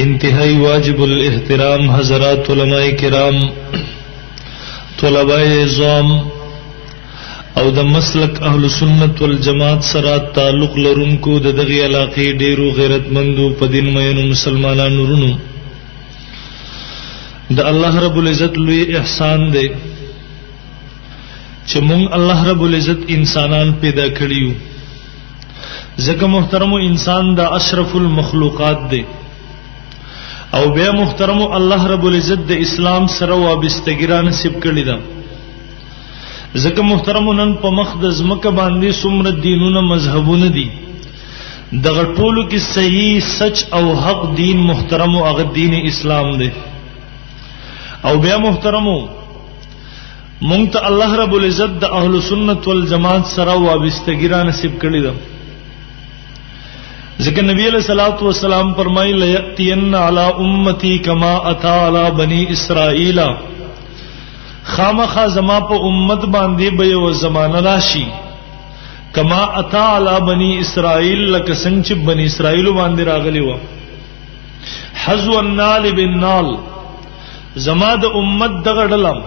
انتہائی واجب الاحترام حضرات علماء کرام، طلباء عظام او د مسلک اهل سنت والجماعت سره تعلق لرونکو د دغه علاقې ډیرو غیرتمندو په دین مینو مسلمانانو ورونو، د الله رب العزت لوی احسان دی چې مونږ الله رب العزت انسانان پیدا کړیو. ځکه محترمو انسان د اشرف المخلوقات دی او بیا محترمو الله رب العزت د اسلام سره وابستګی نصیب کړی ده. ځکه محترمو نن په مخ د ځمکه باندې څومره دینونه مذهبونه دي، دغه ټولو کې صحیح سچ او حق دین محترمو هغه دین اسلام دی. او بیا محترمو مونږ ته الله رب العزت د اهل سنت والجماعت سره وابستګی نصیب کړی ده. ذکر نبی علیہ الصلوۃ والسلام فرمائی لیاتین علی امتی کما اتی علی بنی اسرائیل، خامخا زما په امت باندې به یو زمانہ راشي کما اتی علی بنی اسرائیل، لکه څنګه چې بنی اسرائیل باندې راغلی و. حذو النال بالنال، زما د امت دغه ډلم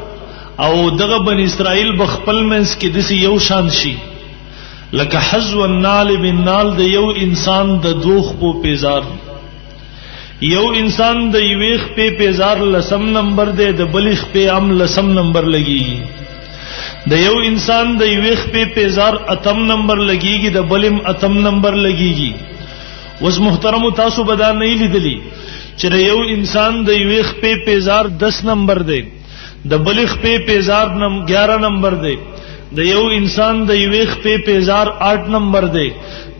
او دغه بنی اسرائیل بخپل منس کې دسی یو شان شي لکه حذو النال بالنال، د یو انسان د دوخ په پیزار، یو انسان د یویخ په پیزار لسم نمبر دے، د بلخ په ام لسم نمبر لگیږي، د یو انسان د یویخ په پیزار اتم نمبر لگیږي، د بلم اتم نمبر لگیږي. وز محترم تاسو بدا نه لیدلی چې یو انسان د یویخ په پیزار 10 نمبر دے، د بلخ په پیزار 11 نمبر دے، د یو انسان د یویخ په پیزار 8 نمبر دے،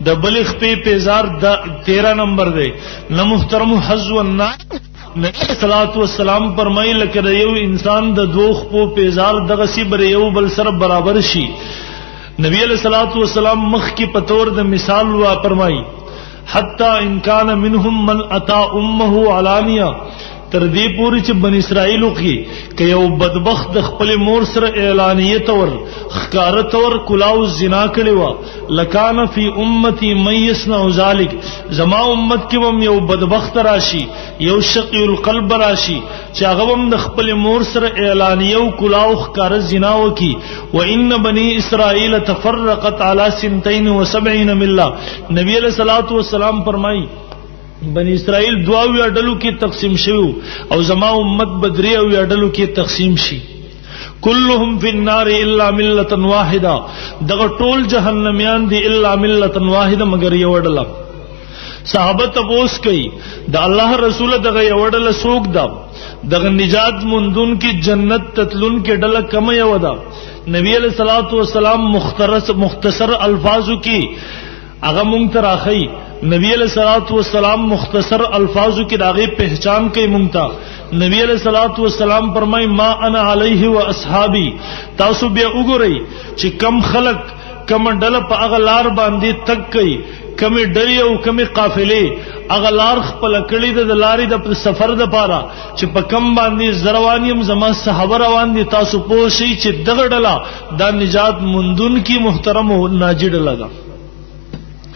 د بلخ په پیزار 13 نمبر دے. نہ محترم حذو النال، نبی صلوات والسلام فرمایي لکه د یو انسان د دوخ په پیزار دغه سی بر یو بل سره برابر شي. نبی علیہ الصلوۃ والسلام مخ کی پتور د مثال وا فرمایي حتی ان کان منهم من اتا امه علانیہ، تر دې پوری چې بن اسرائیلو کې که یو بدبخت د خپل مور سره اعلانیه تور خکاره تور کلاو زنا کړي و، لکان فی امتی من یصنع ذلک، زما امت کې هم یو بدبخت راشي، یو شقی القلب راشي چې هغه هم د خپل مور سره اعلانیه او کلاو خکاره زنا وکي. و ان بنی اسرائیل تفرقت علی 72 ملة، نبی علیہ الصلوۃ والسلام فرمایي بنی اسرائیل 22 اډلو کې تقسیم شوی او زما امت بدری او اډلو کې تقسیم شي. كلهم في النار الا ملة واحده، دغه ټول جهنميان دي الا ملة واحده مگر یو اډله. صحابه تبوس کوي د الله رسول دغه یو اډله سوق دا دغه نجات مندون کی جنت تتلون کې ډله کم یو ده. نبی علیہ الصلوۃ والسلام مختصر الفاظو کې هغه مونږ ته راخی. نبی علیہ الصلوۃ والسلام مختصر الفاظو کې داغه پہچان کوي مونږ ته. نبی علیہ الصلوۃ والسلام فرمای ما انا علیہ و اصحابی، تاسو بیا وګورئ چې کم خلق کم ډله په هغه لار باندې تک کوي، کمی ډلې او کمی قافلې هغه لار خپل کړي د لارې د سفر د پاره چې په کم باندې زروانیم زما صحابه روان دي. تاسو پوه شئ چې دغه ډله دا نجات مندون کی محترم او ناجی ډله ده.